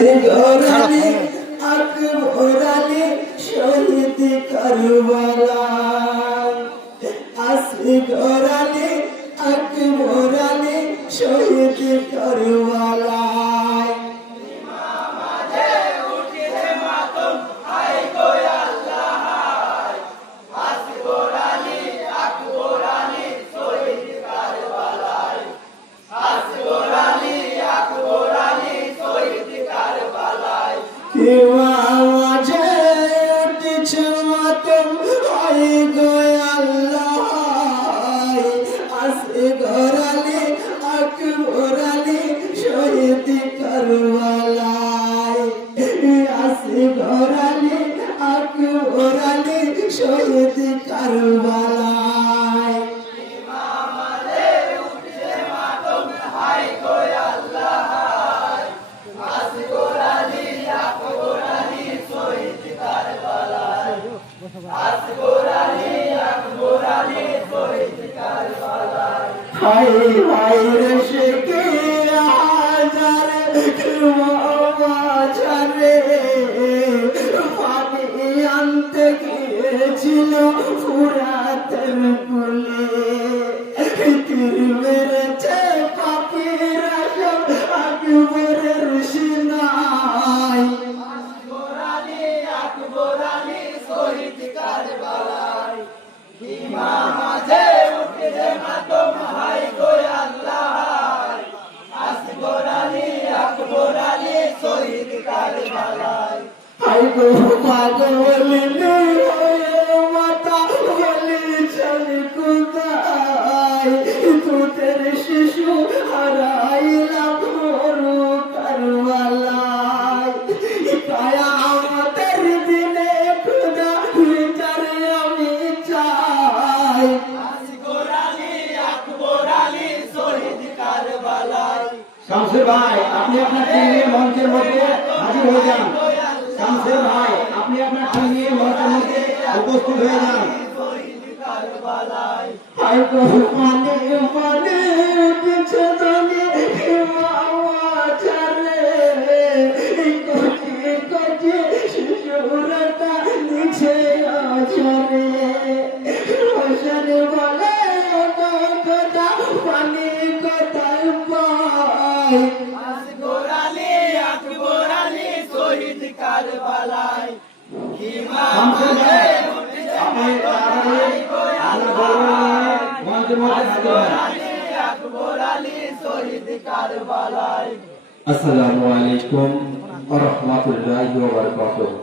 আসগর আলী আকবর আলী শহীদ কারবালায় আসগর আলী আকবর আলী শহীদ কারবালায় মাঝে উঠেছে মাতম হায় গো আল্লাহ আসগর আলী আকবর আলী শহীদ কারবালায় আসগর আলী আকবর আলী শহীদ কারবালায় হায় হায় রে শেখে হাজারে মাঝারে পানি আনতে গিয়েছিল ফুরাতের কুলে তীর মেরেছে পাপিরা সব আকবরের সিনায় হায় গো পাগল মাতা বলি চল কোথায় তোদের শিশু হারাইলাম মরু কারবালায় কিয়ামতের দিনে খোদা বিচার আমি চাই শামসুর ভাই আপনি আপনার টিম নিয়ে মঞ্চের মধ্যে হাজির হয়ে যান। শামসুর ভাই আপনি আপনার টিম নিয়ে মঞ্চের মধ্যে উপস্থিত হয়ে যান। হায় গো মানে মানে উঠেছে তুমি মাঝারে কচি কচি শিশুরটা নিচে আছরে রোশন বলে কথা পানি কোথায় পাই শামসুর ভাই আপনি তাড়াতাড়ি আপনার বলবেন মঞ্চের মধ্যে হাজির হন। আসসালামু আলাইকুম ওয়া রাহমাতুল্লাহি ওয়া বারাকাতুহু।